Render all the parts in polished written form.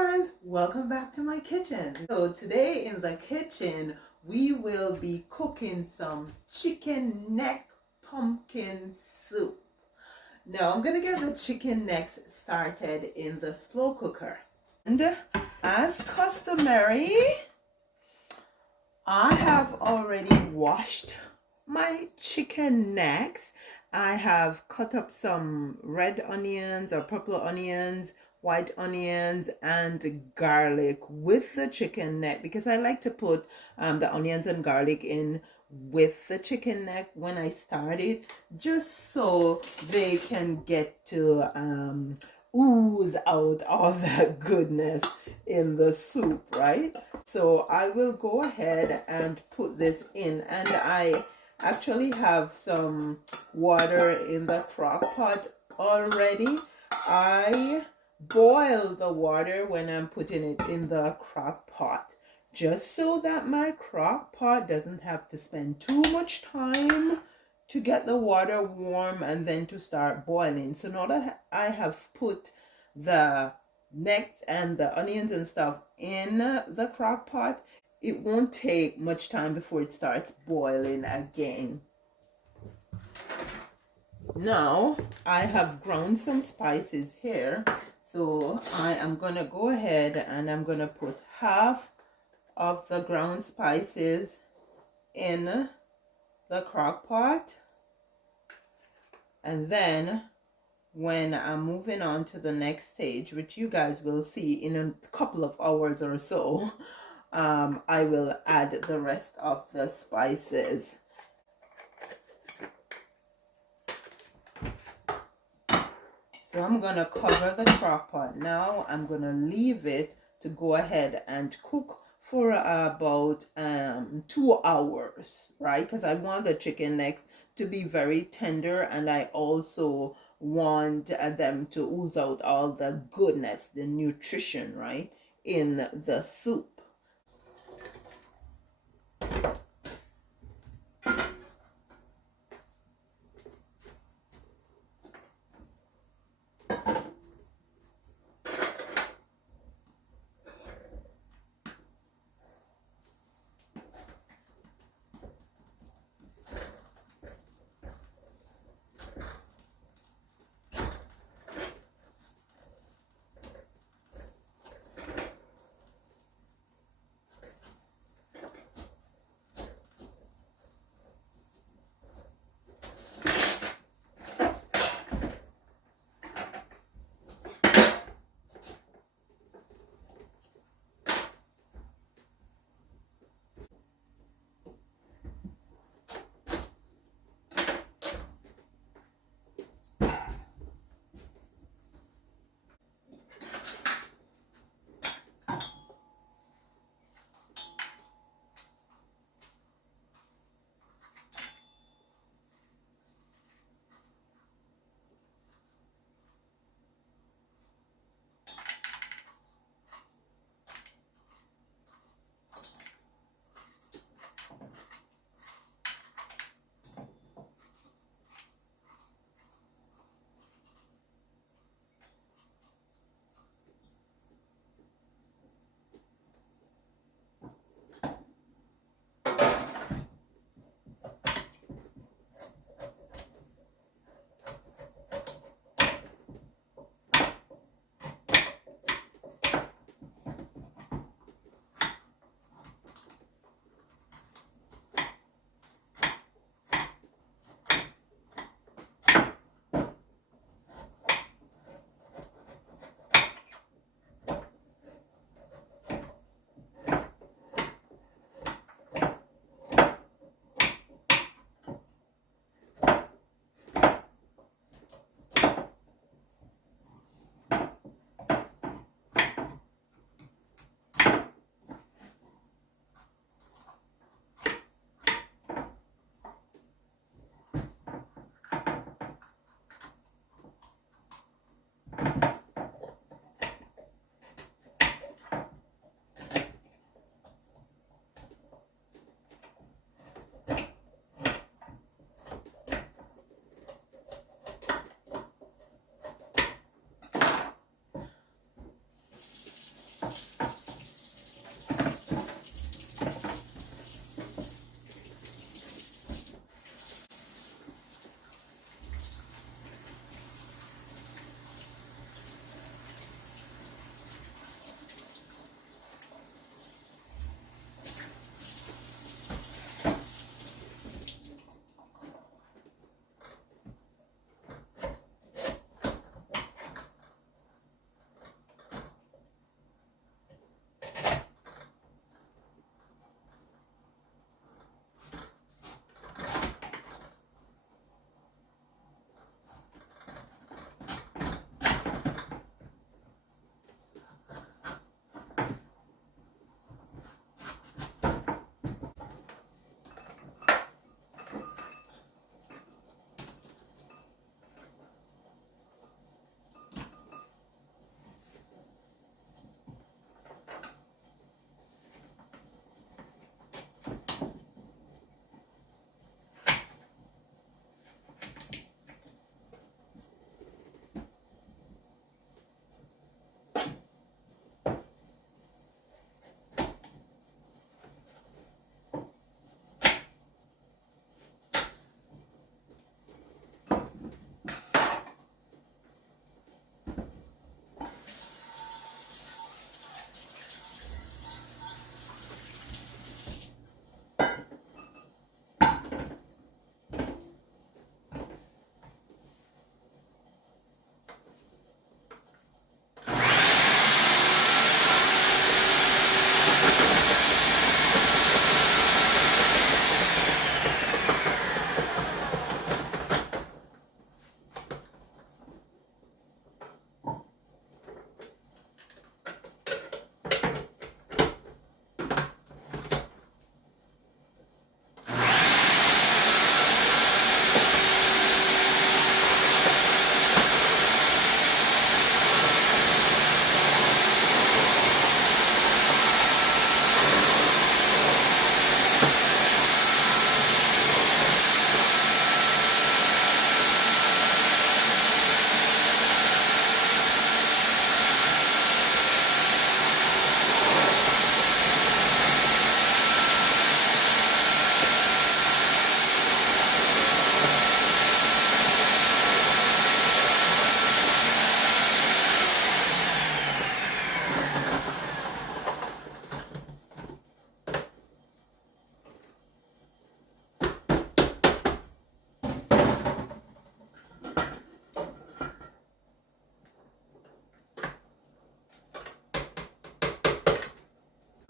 friends, welcome back to my kitchen. So today in the kitchen we will be cooking some chicken neck pumpkin soup. Now I'm gonna get the chicken necks started in the slow cooker, and as customary I have already washed my chicken necks. I have cut up some red onions or purple onions, white onions, and garlic with the chicken neck, because I like to put the onions and garlic in with the chicken neck when I start it, just so they can get to ooze out all that goodness in the soup, right? So I will go ahead and put this in, and I actually have some water in the crock pot already. I boil the water when I'm putting it in the crock pot, just so that my crock pot doesn't have to spend too much time to get the water warm and then to start boiling. So now that I have put the necks and the onions and stuff in the crock pot, it won't take much time before it starts boiling again. Now I have ground some spices here, so I am gonna go ahead and I'm gonna put half of the ground spices in the crock pot, and then when I'm moving on to the next stage, which you guys will see in a couple of hours or so, I will add the rest of the spices. So I'm gonna cover the crock pot now. I'm gonna leave it to go ahead and cook for about 2 hours, right? Because I want the chicken necks to be very tender, and I also want them to ooze out all the goodness, the nutrition, right, in the soup.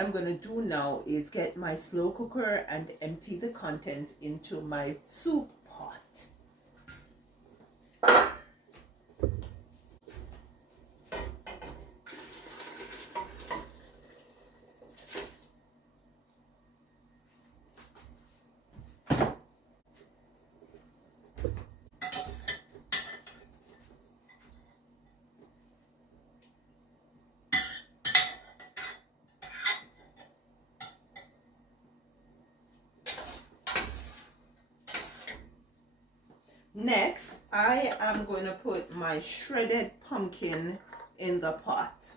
I'm going to do now is get my slow cooker and empty the contents into my soup pot. Next, I am going to put my shredded pumpkin in the pot.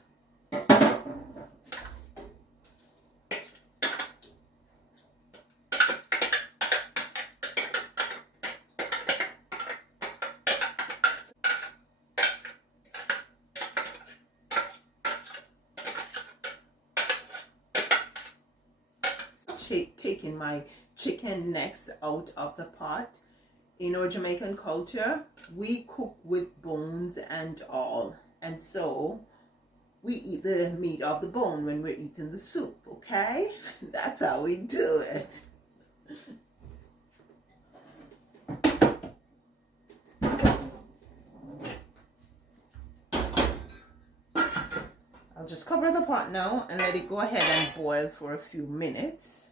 Taking my chicken necks out of the pot. In our Jamaican culture, we cook with bones and all, and so we eat the meat of the bone when we're eating the soup, okay? That's how we do it. I'll just cover the pot now and let it go ahead and boil for a few minutes.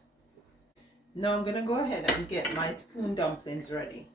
Now I'm gonna go ahead and get my spoon dumplings ready.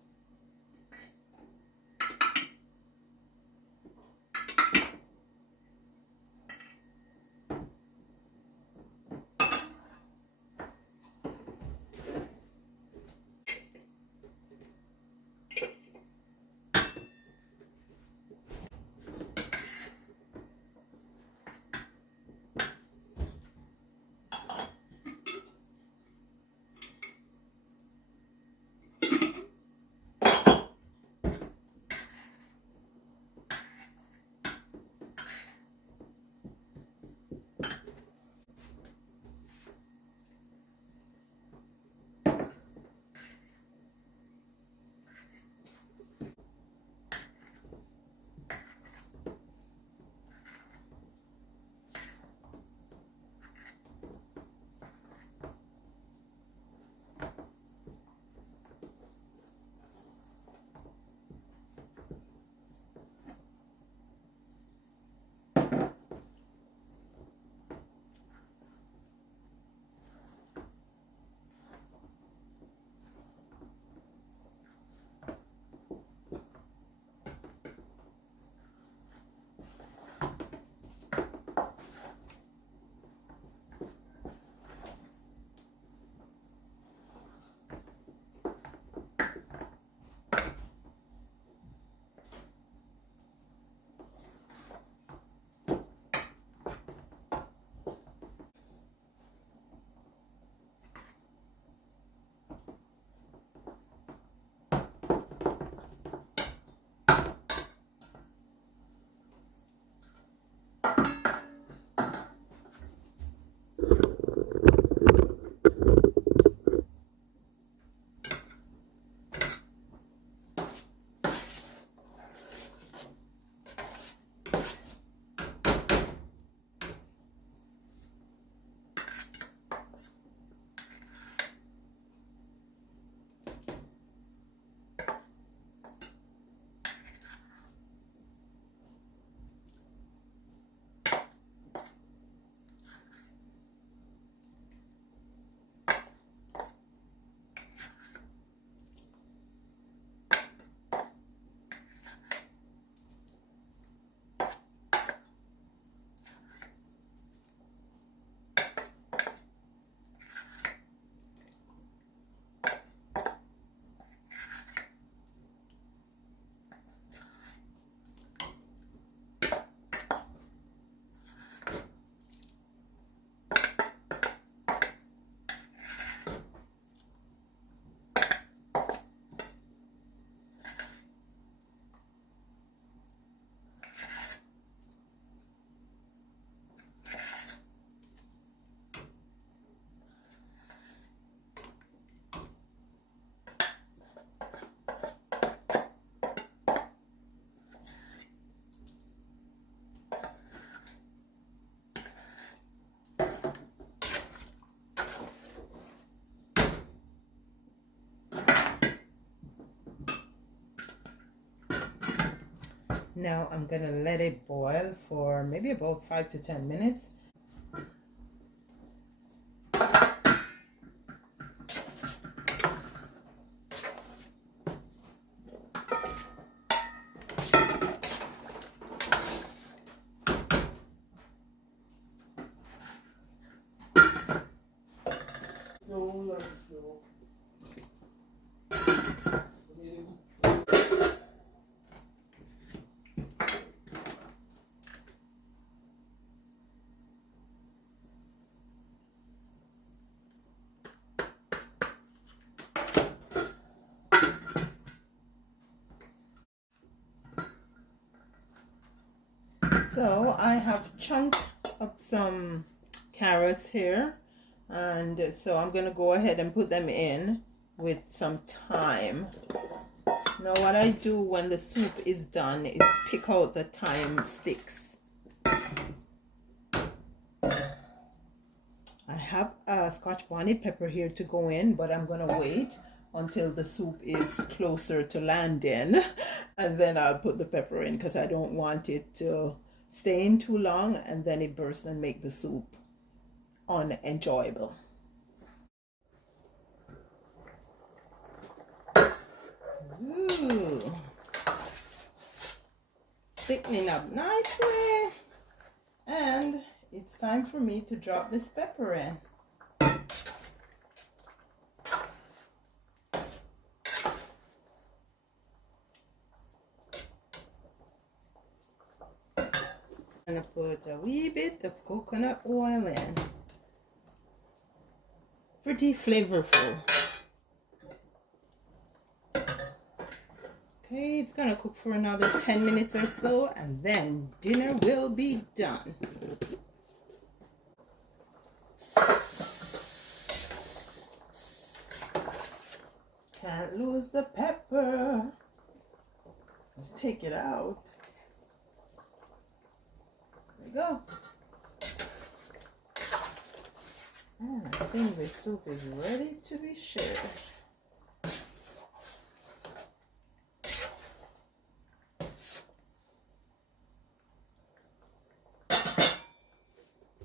Now I'm gonna let it boil for maybe about 5 to 10 minutes. So I have chunked up some carrots here, and so I'm gonna go ahead and put them in with some thyme. Now what I do when the soup is done is pick out the thyme sticks. I have a Scotch bonnet pepper here to go in, but I'm gonna wait until the soup is closer to landing and then I'll put the pepper in, because I don't want it to stay in too long and then it bursts and make the soup unenjoyable. Ooh, thickening up nicely, and it's time for me to drop this pepper in. I'm gonna put a wee bit of coconut oil in. Pretty flavorful. Okay, it's gonna cook for another 10 minutes or so, and then dinner will be done. Can't lose the pepper. Let's take it out. There we go. And I think the soup is ready to be shared.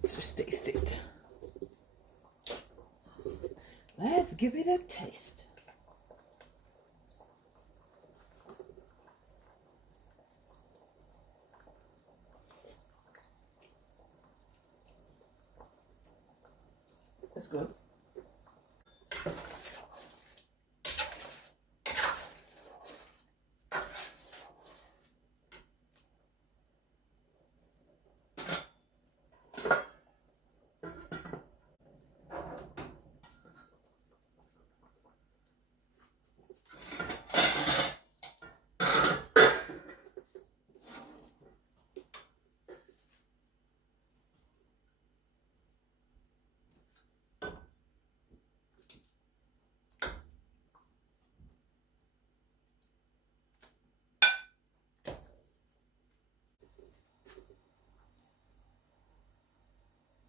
Let's just taste it. Let's give it a taste. That's good.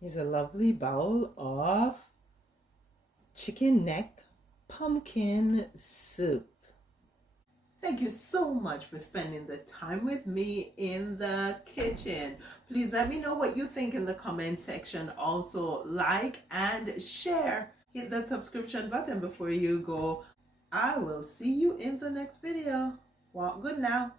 Here's a lovely bowl of chicken neck pumpkin soup. Thank you so much for spending the time with me in the kitchen. Please let me know what you think in the comment section. Also, like and share. Hit that subscription button before you go. I will see you in the next video. Walk good now.